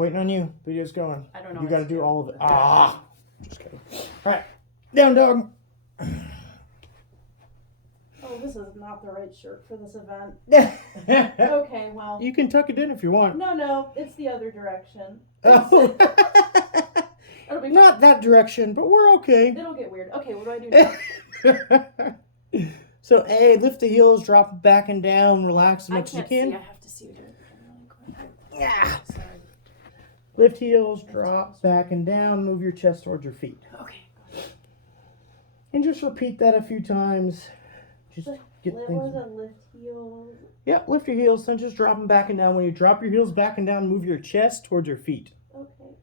Waiting on you. Video's going. I don't know. You what got to to do all of it. Ah. Just kidding. All right. Down dog. Oh, this is not the right shirt for this event. you Okay, well. can tuck it in if you want. No, it's the other direction. Oh. It'll be fine. Not that direction, but we're okay. It'll get weird. Okay, what do I do now? So, A, lift the heels, drop it back and down, relax as much as you can. See. I have to see what you're doing really quick. Yeah. Sorry. Lift heels, drop back and down, move your chest towards your feet. Okay. And just repeat that a few times. Just get What things. was a lift heels? Yep, lift your heels, then just drop them back and down. When you drop your heels back and down, move your chest towards your feet. Okay.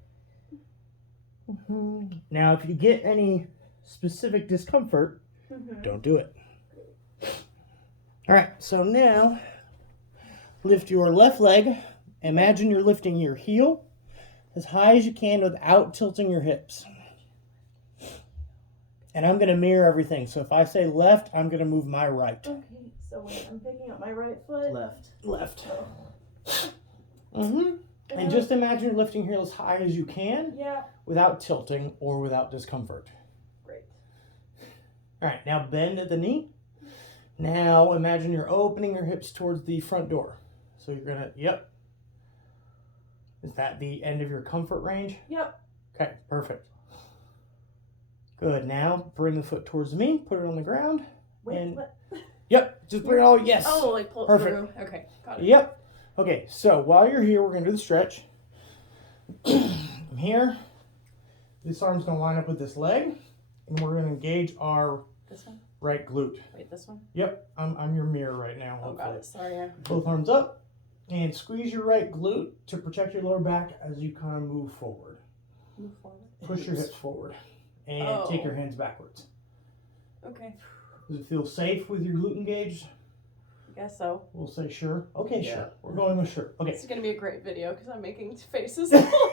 Now, if you get any specific discomfort, don't do it. All right, so now lift your left leg. Imagine you're lifting your heel as high as you can without tilting your hips. And I'm going to mirror everything. So if I say left, I'm going to move my right. Okay, so wait, I'm picking up my right foot. Left. Oh. And just imagine you're lifting your heel as high as you can Yeah. without tilting or without discomfort. Great. All right, now bend at the knee. Now imagine you're opening your hips towards the front door. So you're going to, yep. Is that the end of your comfort range? Yep. Okay, perfect. Good. Now bring the foot towards me, put it on the ground. Wait, and what? Yep, just bring it all, yes. Oh, like pull it Perfect. through. Okay, got it. Yep. Okay, so while you're here, we're going to do the stretch. I'm here. This arm's going to line up with this leg, and we're going to engage our This one? right glute. Wait, this one? Yep, I'm your mirror right now. Oh, got it. Sorry. Both arms up, and squeeze your right glute to protect your lower back as you kind of move forward. Move forward. Push your hips forward, and take your hands backwards. Okay. Does it feel safe with your glute engaged? I guess so. We'll say sure. Okay, Yeah. sure. We're going with sure. Okay. This is going to be a great video because I'm making faces the whole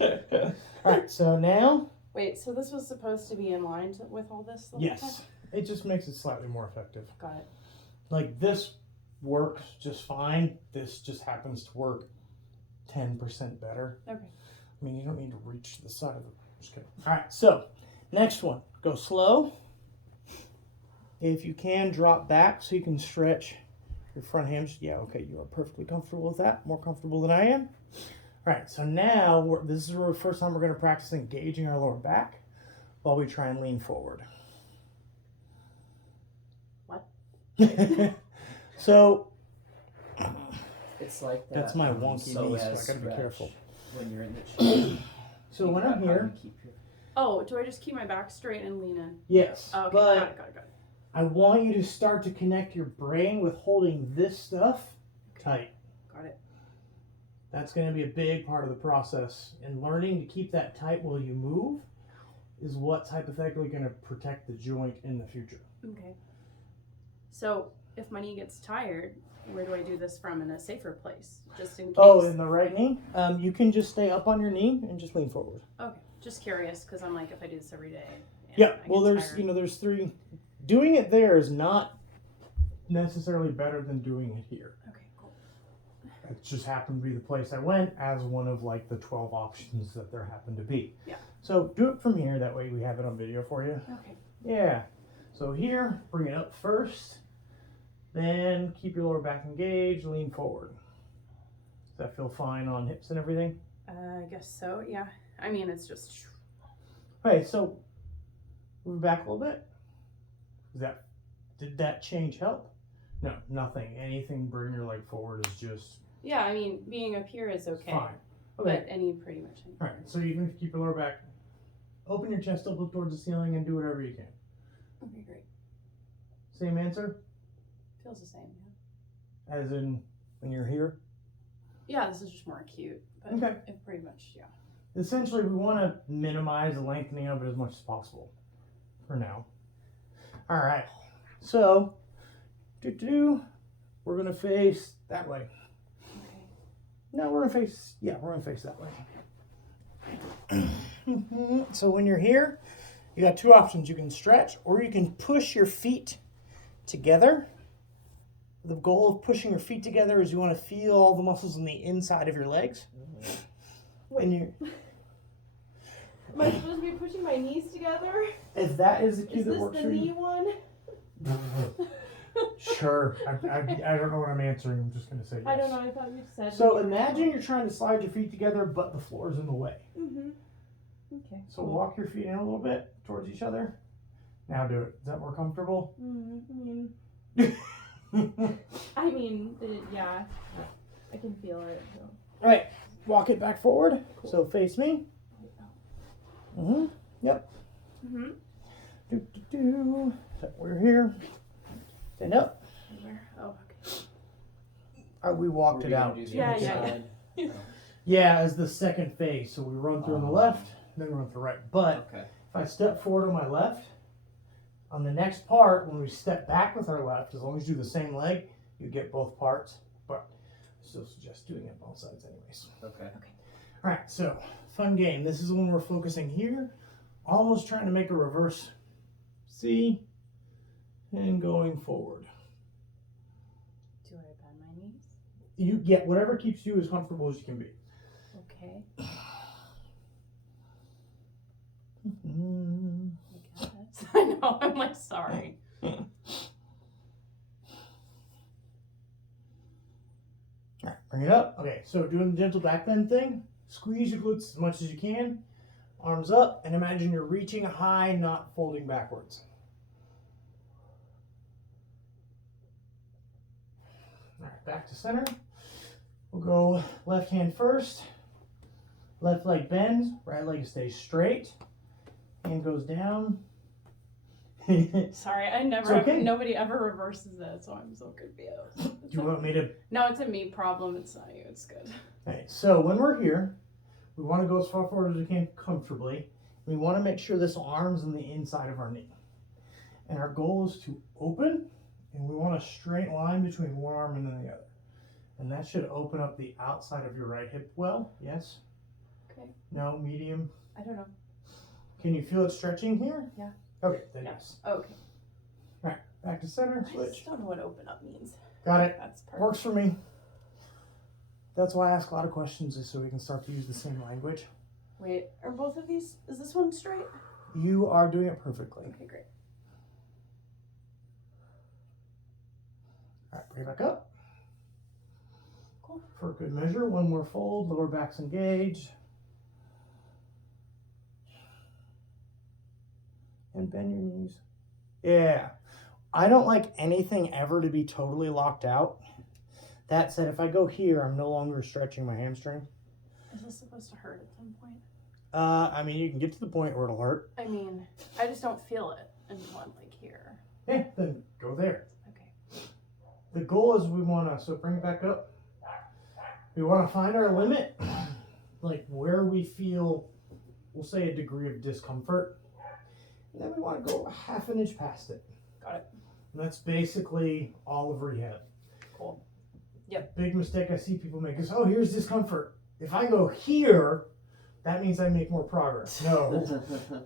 time. All right, so now, Wait, so this was supposed to be in line with all this? the whole yes, time? it just makes it slightly more effective. Got it. Like this works just fine. This just happens to work 10% better. Okay. I mean, you don't need to reach the side of the. Just kidding. All right, so next one. Go slow. If you can, drop back so you can stretch your front hams. Yeah, okay, you are perfectly comfortable with that. More comfortable than I am. All right, so now this is the first time we're going to practice engaging our lower back while we try and lean forward. What? So It's like that. that's my wonky so knee, so I as gotta be stretch careful. when you're in the chair. So when I'm here, Oh, do I just keep my back straight and lean in? yes, Oh, okay, but got it. I want you to start to connect your brain with holding this stuff tight. Got it. That's going to be a big part of the process. And learning to keep that tight while you move is what's hypothetically going to protect the joint in the future. Okay. So, if my knee gets tired, where do I do this from in a safer place? Just in case. Oh, in the right knee? You can just stay up on your knee and just lean forward. Okay. Just curious, because I'm like, if I do this every day. Yeah, I well, get there's, tired. there's three. Doing it there is not necessarily better than doing it here. Okay, cool. It just happened to be the place I went as one of like the 12 options that there happened to be. Yeah. So do it from here. That way we have it on video for you. Okay. Yeah. So here, bring it up first. Then keep your lower back engaged. Lean forward. Does that feel fine on hips and everything? I guess so, yeah. I mean, it's just... Okay, so move back a little bit. Did that change help? No, nothing. Anything bring your leg forward is just Yeah, I mean, being up here is okay. fine. Okay. But any pretty much any. All right, so you can keep your lower back. Open your chest up, look towards the ceiling, and do whatever you can. Okay, great. Same answer Feels the same, yeah. as in when you're here. Yeah, this is just more acute. But Okay. it pretty much, yeah. Essentially, we want to minimize the lengthening of it as much as possible for now. All right, so we're going to face that way. Okay. No, we're going to face that way. So when you're here, you got two options. You can stretch or you can push your feet together. The goal of pushing your feet together is you want to feel all the muscles on the inside of your legs. And you, Am I supposed to be pushing my knees together? if that is the cue Is that this works the for knee you, one? sure. I don't know what I'm answering. I'm just gonna say yes. I don't know. I thought you said. So imagine you're trying to slide your feet together, but the floor is in the way. Mm-hmm. Okay. So walk your feet in a little bit towards each other. Now do it. Is that more comfortable? I mean, yeah. I can feel it. So. All right, walk it back forward. So face me. Yep. Mm-hmm. So we're here. Stand up. Where? Oh, okay. We walked it out. Yeah. Yeah, as the second phase. So we run through on the left, then run through right. But Okay. if I step forward on my left, on the next part, when we step back with our left, as long as you do the same leg, you get both parts. But I still suggest doing it both sides anyways. Okay. All right, so fun game. This is when we're focusing here, almost trying to make a reverse C and going forward. Do I bend my knees? You get whatever keeps you as comfortable as you can be. Okay. Mm-hmm. I guess. I know. I'm like sorry. All right, bring it up. Okay, so doing the gentle back bend thing, squeeze your glutes as much as you can, arms up, and imagine you're reaching high, not folding backwards. All right, back to center. We'll go left hand first, left leg bends, right leg stays straight, hand goes down. Sorry, I never. It's okay. Nobody ever reverses it, so I'm so confused. Do you want me to? No, it's a me problem. It's not you. It's good. Okay, so when we're here, we want to go as far forward as we can comfortably. We want to make sure this arm's on the inside of our knee. And our goal is to open, and we want a straight line between one arm and then the other. And that should open up the outside of your right hip well. Yes? Okay. No? Medium? I don't know. Can you feel it stretching here? Yeah. Okay, then Yeah. yes. Okay. All right, back to center, I switch. just don't know what open up means. Got it. That's perfect. Works for me. That's why I ask a lot of questions, is so we can start to use the same language. Wait, are both of these? Is this one straight? You are doing it perfectly. Okay, great. All right, bring it back up. Cool. For good measure, one more fold, lower back's engaged. And bend your knees. Yeah. I don't like anything ever to be totally locked out. That said, if I go here, I'm no longer stretching my hamstring. Is this supposed to hurt at some point? I mean, you can get to the point where it'll hurt. I mean, I just don't feel it until I'm like here. Yeah, then go there. Okay. The goal is we want to, so bring it back up. We want to find our limit, like where we feel, we'll say a degree of discomfort. And then we want to go a half an inch past it. Got it. And that's basically all of rehab. Cool. Yep. Big mistake I see people make is, oh, here's discomfort. If I go here, that means I make more progress. No,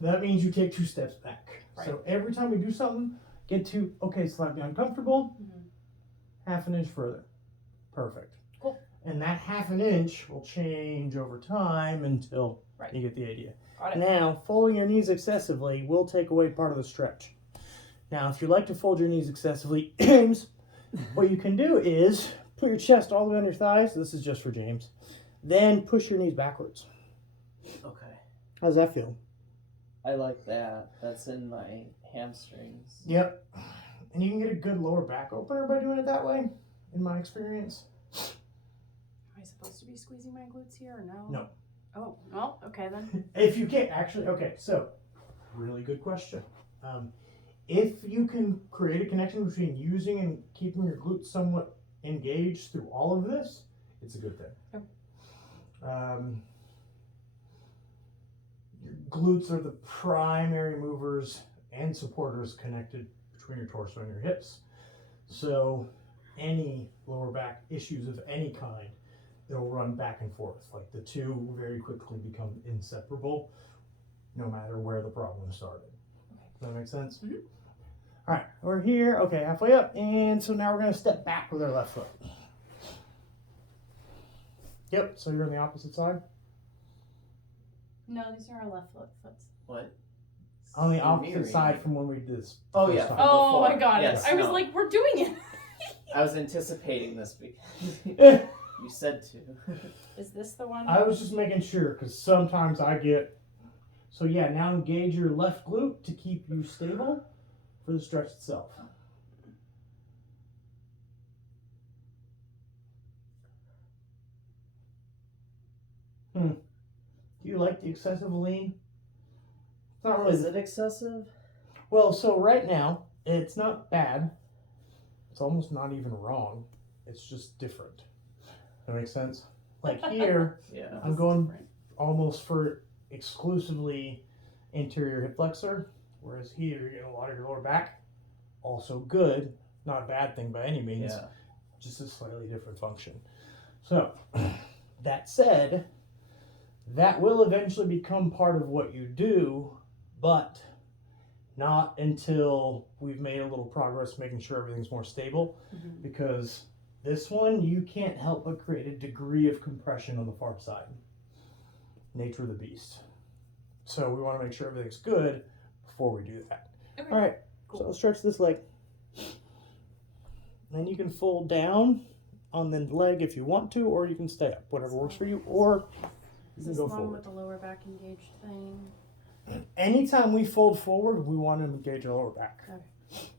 that means you take 2 steps back. Right. So every time we do something, get to, okay, slightly uncomfortable, half an inch further. Perfect. Cool. And that half an inch will change over time until Right. you get the idea. Got it. Now, folding your knees excessively will take away part of the stretch. Now, if you like to fold your knees excessively, James, what you can do is put your chest all the way on your thighs. This is just for James. Then push your knees backwards. Okay. How's that feel? I like that. That's in my hamstrings. Yep. And you can get a good lower back opener by doing it that way, in my experience. Am I supposed to be squeezing my glutes here or no? No. Oh, well, okay then. If you can, actually, okay, so, really good question. If you can create a connection between using and keeping your glutes somewhat engaged through all of this, it's a good thing. Okay. Your glutes are the primary movers and supporters connected between your torso and your hips. So any lower back issues of any kind, they'll run back and forth. Like the two very quickly become inseparable, no matter where the problem started. Does that make sense? Mm-hmm. All right, we're here. Okay, halfway up. And so now we're going to step back with our left foot. Yep, so you're on the opposite side. No, these are our left foots. What? On the You're opposite mirroring side me. from when we did this. Oh, first yeah. time. Oh, Before. I got Yes, it. I was no. like, we're doing it. I was anticipating this because Eh, you said to. Is this the one? I was just making sure because sometimes I get. So yeah, now engage your left glute to keep you stable for the stretch itself. Do you like the excessive lean? It's not really. Is it excessive? Well, so right now it's not bad. It's almost not even wrong. It's just different. That makes sense. Like here, Yeah. I'm going almost for exclusively anterior hip flexor, whereas here you're getting a lot of your lower back. Also good, not a bad thing by any means, Yeah. just a slightly different function. So, that said, that will eventually become part of what you do, but not until we've made a little progress making sure everything's more stable, Mhm. because this one you can't help but create a degree of compression on the far side. Nature of the beast. So we want to make sure everything's good before we do that. Okay. All right, so I'll stretch this leg. Then you can fold down on the leg if you want to, or you can stay up, whatever works for you, or you Is can this go the one forward. with the lower back engaged thing? Anytime we fold forward, we want to engage our lower back. Okay.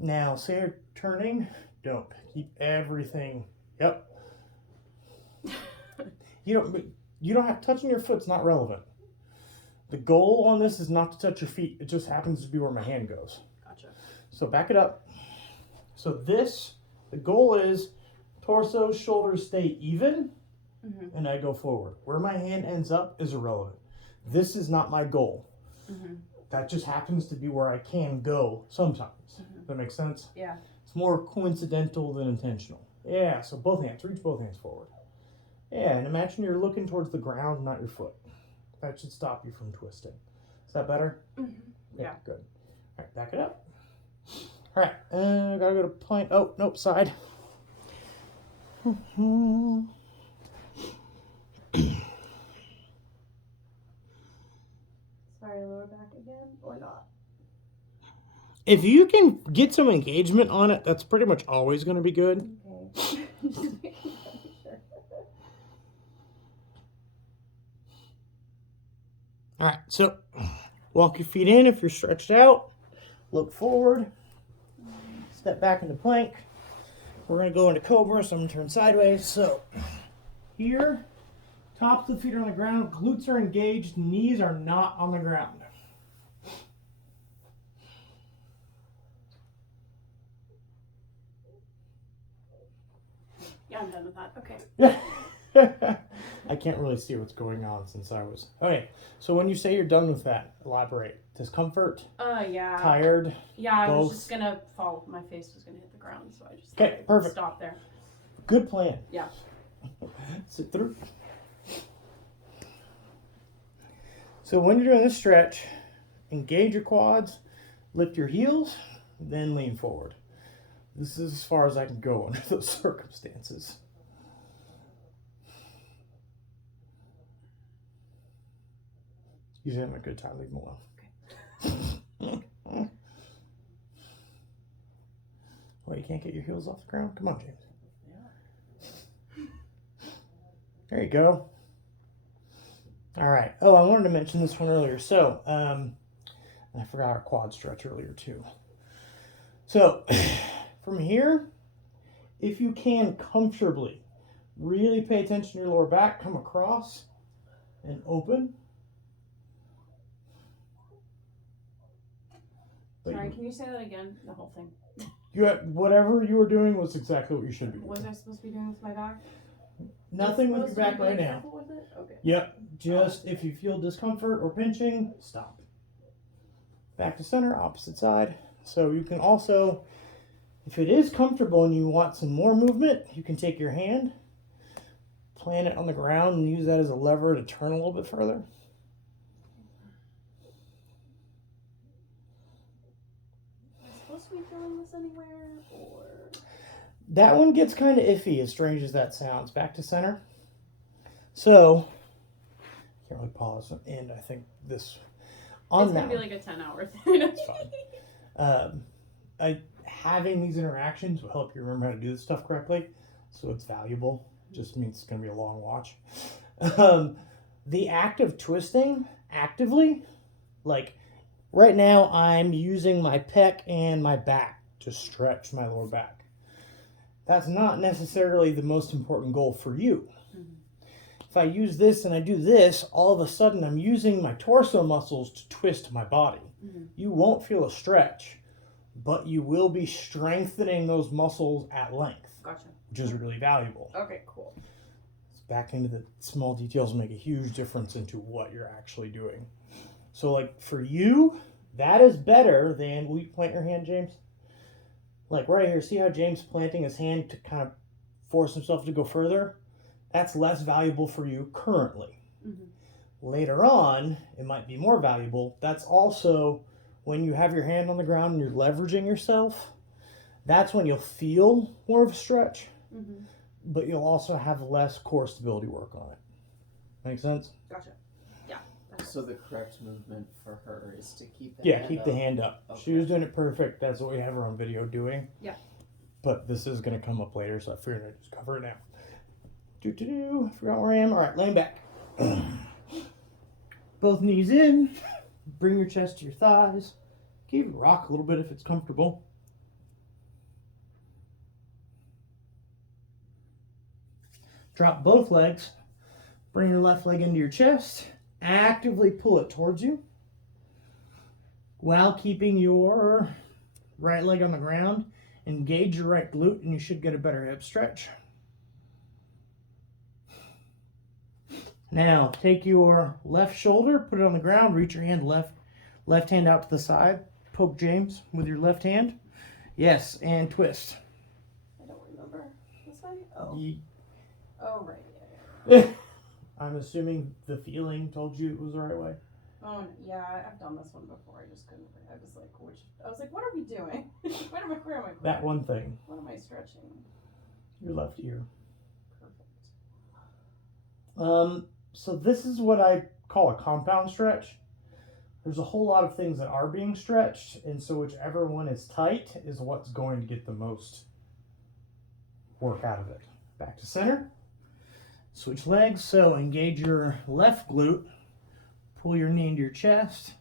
Now, say you're turning, don't. Keep everything. Yep. You don't have touching your foot's not relevant. The goal on this is not to touch your feet. It just happens to be where my hand goes. Gotcha. So back it up. So this, the goal is torso, shoulders stay even, Mm-hmm. and I go forward. Where my hand ends up is irrelevant. This is not my goal. Mm-hmm. That just happens to be where I can go sometimes. Mhm. That makes sense? Yeah. It's more coincidental than intentional. Yeah, so both hands, reach both hands forward. Yeah, and imagine you're looking towards the ground, not your foot. That should stop you from twisting. Is that better? Mm-hmm. Yeah. Good. All right, back it up. All right, gotta go to plank. Oh, nope, side. Sorry, lower back again, or not? If you can get some engagement on it, that's pretty much always going to be good. Okay. Just making sure. All right, so walk your feet in if you're stretched out. Look forward. Step back into plank. We're going to go into cobra, so I'm going to turn sideways. So here, tops of the feet are on the ground, glutes are engaged, knees are not on the ground. Yeah, I'm done with that. Okay. I can't really see what's going on since I was. Okay, so when you say you're done with that, elaborate. Discomfort? Yeah. Tired? Yeah, I was Both. just gonna fall. My face was gonna hit the ground, so I just Okay, thought I'd perfect. stop there. Good plan. Yeah. Sit through. So when you're doing this stretch, engage your quads, lift your heels, then lean forward. This is as far as I can go under those circumstances. Usually having a good time, leave them alone. Well, you can't get your heels off the ground? Come on, James. There you go. All right. Oh, I wanted to mention this one earlier. So, I forgot our quad stretch earlier too. So, from here, if you can comfortably, really pay attention to your lower back, come across and open. But Sorry, can you say that again? The whole thing. you had, whatever you were doing was exactly what you should be doing. What was I supposed to be doing with my back? Nothing with your Supposed to back be right being now. careful with it? Okay. Yep. Just if you feel discomfort or pinching, stop. Back to center, opposite side. So you can also, if it is comfortable and you want some more movement, you can take your hand, plant it on the ground, and use that as a lever to turn a little bit further. Am I supposed to be feeling this anywhere, or? That one gets kind of iffy, as strange as that sounds. Back to center. So, Can't really pause. And I think this It's gonna be like a 10-hour thing. It's fine. Having these interactions will help you remember how to do this stuff correctly, so it's valuable. Just means it's going to be a long watch. The act of twisting actively, like right now, I'm using my pec and my back to stretch my lower back. That's not necessarily the most important goal for you. If I use this and I do this, all of a sudden I'm using my torso muscles to twist my body. You won't feel a stretch, but you will be strengthening those muscles at length. Gotcha. Which is really valuable. Okay, cool. Back into the small details make a huge difference into what you're actually doing. So, like, for you, that is better than, will you plant your hand, James? Like right here, see how James planting his hand to kind of force himself to go further? That's less valuable for you currently. Later on, it might be more valuable. That's also when you have your hand on the ground and you're leveraging yourself. That's when you'll feel more of a stretch, but you'll also have less core stability work on it. Make sense? Gotcha. Yeah. So the correct movement for her is to keep the Yeah, hand keep up. the hand up. Okay. She was doing it perfect. That's what we have her on video doing. Yeah. But this is going to come up later, so I figured I'd just cover it now. I forgot where I am. All right, laying back. Both knees in. Bring your chest to your thighs. Keep it rock a little bit if it's comfortable. Drop both legs. Bring your left leg into your chest. Actively pull it towards you while keeping your right leg on the ground. Engage your right glute and you should get a better hip stretch. Now, take your left shoulder, put it on the ground, reach your hand left hand out to the side. Poke James with your left hand. Yes, and twist. I don't remember. This way? Oh. Ye- Oh, right. Yeah. I'm assuming the feeling told you it was the right way. Oh, yeah. I've done this one before. I just couldn't. I was like, what are we doing? Where am I going? That one thing. What am I stretching? Your left ear. Perfect. So this is what I call a compound stretch. There's a whole lot of things that are being stretched, and so whichever one is tight is what's going to get the most work out of it. Back to center. Switch legs. So engage your left glute. Pull your knee into your chest.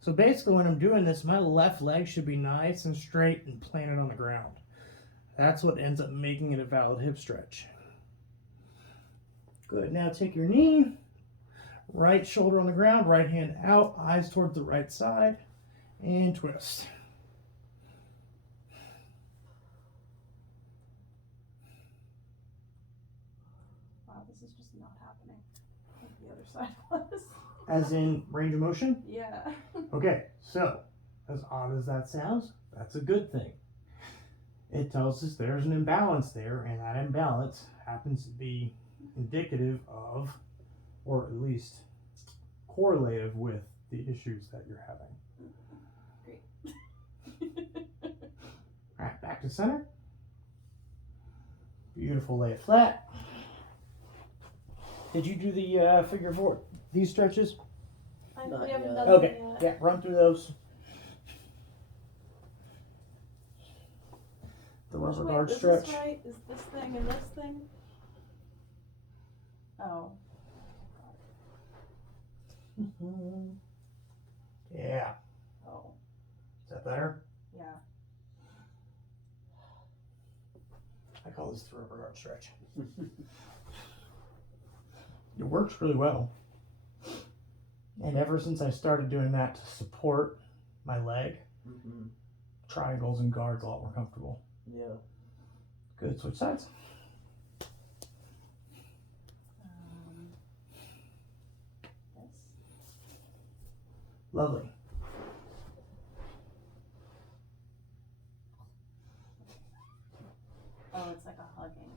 So basically when I'm doing this, my left leg should be nice and straight and planted on the ground. That's what ends up making it a valid hip stretch. Good. Now take your knee, right shoulder on the ground, right hand out, eyes towards the right side, and twist. Wow, this is just not happening. Like the other side was. As in range of motion? Yeah. Okay, so as odd as that sounds, that's a good thing. It tells us there's an imbalance there, and that imbalance happens to be indicative of, or at least correlative with, the issues that you're having. Great. All right, back to center. Beautiful, lay it flat. Did you do the figure four, these stretches? Not We haven't yet. done Okay, them yet. yeah, run through those. The Which rubber way- guard is stretch. This right? Is this thing and this thing? Oh. Mhm. Yeah, Oh. is that better? Yeah. I call this the rubber guard stretch. It works really well. And ever since I started doing that to support my leg, triangles and guards a lot more comfortable. Yeah. Good, switch sides. This. Lovely. Oh, it's like a hugging.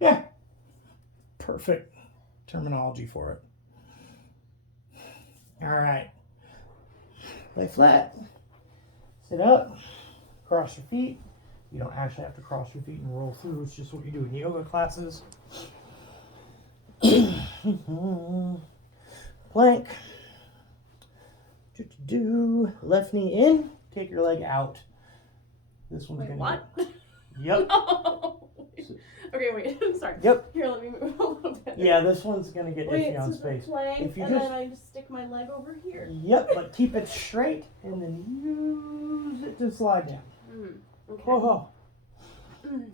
Yeah. Perfect terminology for it. All right. Lay flat. Sit up. Cross your feet. You don't actually have to cross your feet and roll through. It's just what you do in yoga classes. plank. Left knee in. Take your leg out. This one's Wait, gonna. what? Yep. No. Okay, wait. Sorry. Yep. Here, let me move a little bit. Yeah, this one's gonna get Wait, iffy on so space. the plank, If you and just- then I just stick my leg over here. Yep, but keep it straight and then use it to slide down. Okay. Oh.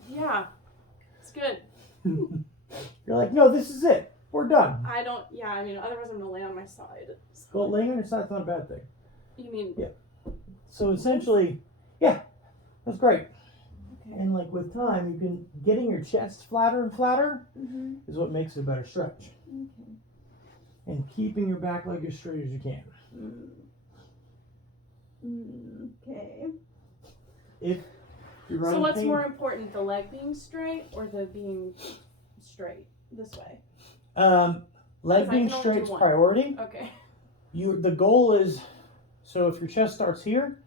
Yeah. It's good. You're like, no, this is it. We're done. I don't. Yeah. I mean, otherwise I'm gonna lay on my side. So. Well, laying on your side's not a bad thing. You mean? Yeah. So essentially, yeah, that's great. Okay. And like with time, you can getting your chest flatter and flatter Mm-hmm. is what makes it a better stretch. Okay. And keeping your back leg as straight as you can. Okay. If you're So running what's pain, more important, the leg being straight or the being straight this way? leg 'Cause I being can only straight do is one. priority. Okay. The goal is, so if your chest starts here,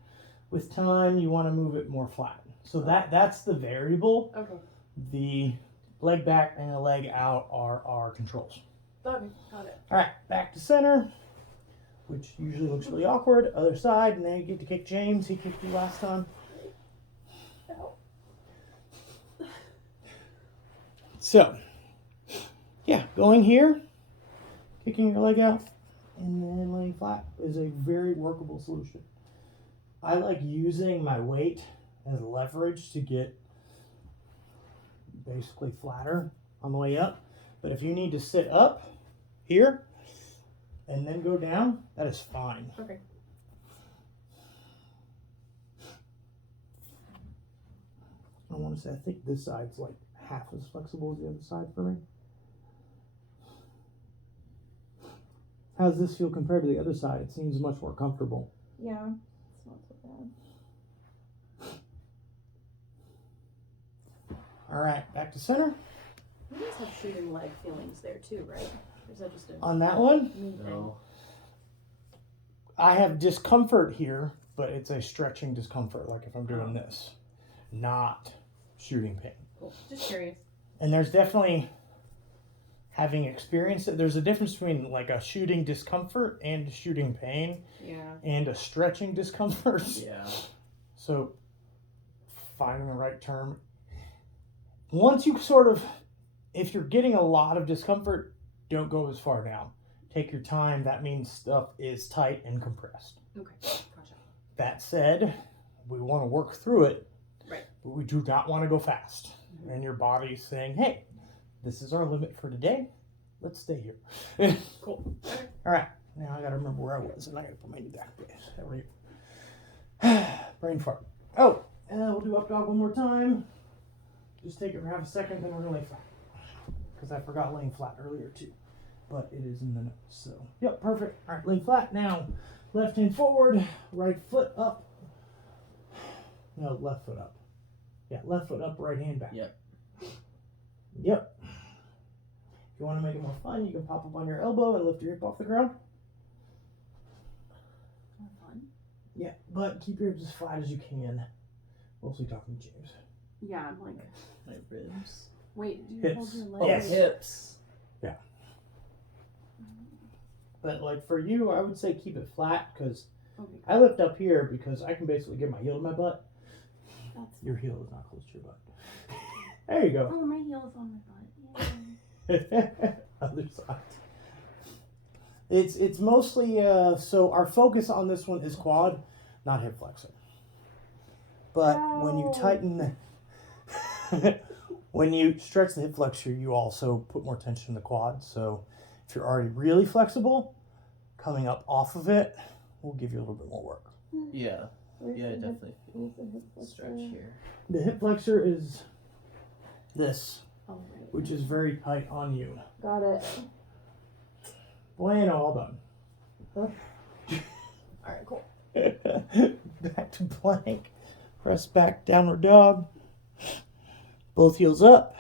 with time you want to move it more flat. So that's the variable. Okay. The leg back and the leg out are our controls. Okay. Got it. All right, back to center, which usually looks really awkward. Other side, and then you get to kick James. He kicked you last time. Ow. So, yeah, going here, kicking your leg out, and then laying flat is a very workable solution. I like using my weight as leverage to get basically flatter on the way up. But if you need to sit up here and then go down, that is fine. Okay. I want to say, I think this side's like half as flexible as the other side for me. How does this feel compared to the other side? It seems much more comfortable. Yeah. It's not so bad. All right, back to center. You guys have shooting leg feelings there too, right? Or is that just a On that one, me thing? No. I have discomfort here, but it's a stretching discomfort, like if I'm doing this, not shooting pain. Cool. Just curious. And there's definitely, having experienced it, there's a difference between like a shooting discomfort and shooting pain Yeah. and a stretching discomfort. Yeah. So finding the right term. Once you sort of, if you're getting a lot of discomfort, don't go as far down. Take your time. That means stuff is tight and compressed. Okay. Gotcha. That said, we want to work through it. Right. But we do not want to go fast. And your body's saying, hey, this is our limit for today. Let's stay here. Cool. Okay. All right. Now I got to remember where I was, and I got to put my knee back. There we go. Brain fart. Oh, we'll do up dog one more time. Just take it for half a second, then we're going to lay flat. Because I forgot laying flat earlier, too. But it is in the notes, so. Yep, perfect. All right, lay flat. Now, left hand forward, right foot up. No, left foot up. Yeah, left foot up, right hand back. Yep. Yep. If you want to make it more fun, you can pop up on your elbow and lift your hip off the ground. More fun. Yeah, but keep your hips as flat as you can. Mostly talking to James. Yeah, I'm like, My ribs. wait, do you Hips. hold your leg? Oh, Yes. hips. But like for you, I would say keep it flat because Okay. I lift up here because I can basically get my heel to my butt. That's Your heel is not close to your butt. There you go. Oh, my heel is on my butt. Yay. Other side. It's mostly so our focus on this one is quad, not hip flexor. But when you Ow. tighten when you stretch the hip flexor, you also put more tension in the quad. So if you're already really flexible, coming up off of it will give you a little bit more work. Yeah. Where's Yeah, I the hip- definitely where's the hip feel stretch flexor? here. The hip flexor is this, Oh, right. which is very tight on you. Got it. Bueno, all done. Alright, cool. Back to plank. Press back, downward dog. Both heels up.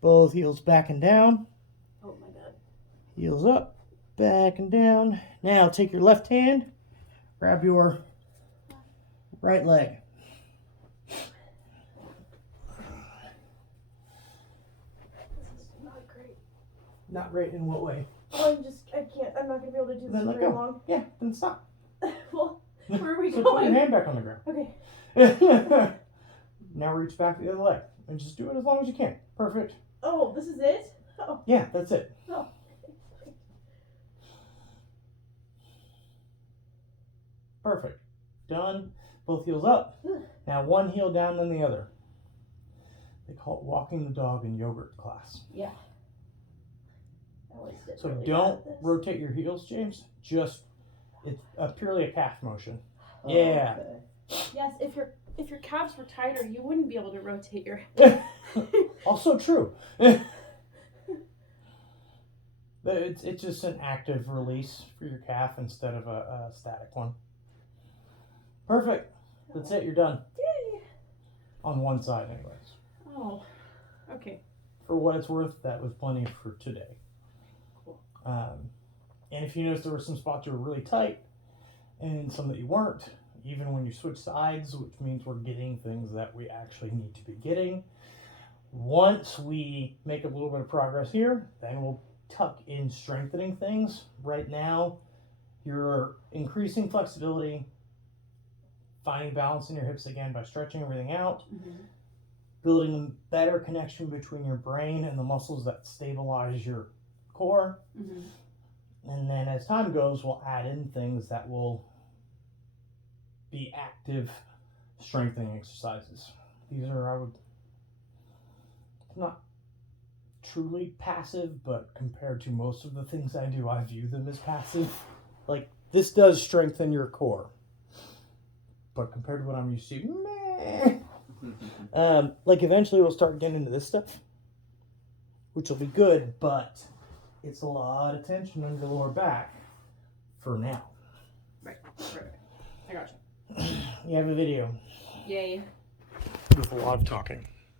Both heels back and down. Oh, my bad. Heels up, back and down. Now take your left hand, grab your right leg. This is not great. Not great in what way? Oh, I can't. I'm not gonna be able to do this Then let very go. long. Yeah, then stop. Well, where are we So put your going? hand back on the ground. Okay. Now reach back the other leg. And just do it as long as you can. Perfect. Oh, this is it? Oh. Yeah, that's it. Oh. Perfect. Done. Both heels up. Now one heel down, then the other. They call it walking the dog in yogurt class. Yeah. I always did So really don't bad at this. rotate your heels, James. Just, it's purely a calf motion. Oh, Yeah. okay. Yes, if your calves were tighter, you wouldn't be able to rotate your. Also true. But it's just an active release for your calf instead of a static one. Perfect. That's it. You're done. Yay. On one side, anyways. Oh. Okay. For what it's worth, that was plenty for today. Cool. And if you notice there were some spots you were really tight and some that you weren't, even when you switch sides, which means we're getting things that we actually need to be getting. Once we make a little bit of progress here, then we'll tuck in strengthening things. Right now, you're increasing flexibility, finding balance in your hips again by stretching everything out, building a better connection between your brain and the muscles that stabilize your core. And then as time goes, we'll add in things that will be active strengthening exercises. These are, not truly passive, but compared to most of the things I do, I view them as passive. Like, this does strengthen your core. But compared to what I'm used to, meh. Like, eventually we'll start getting into this stuff, which will be good, but it's a lot of tension on your lower back for now. Right. I gotcha. You have a video Yay. with a lot of talking.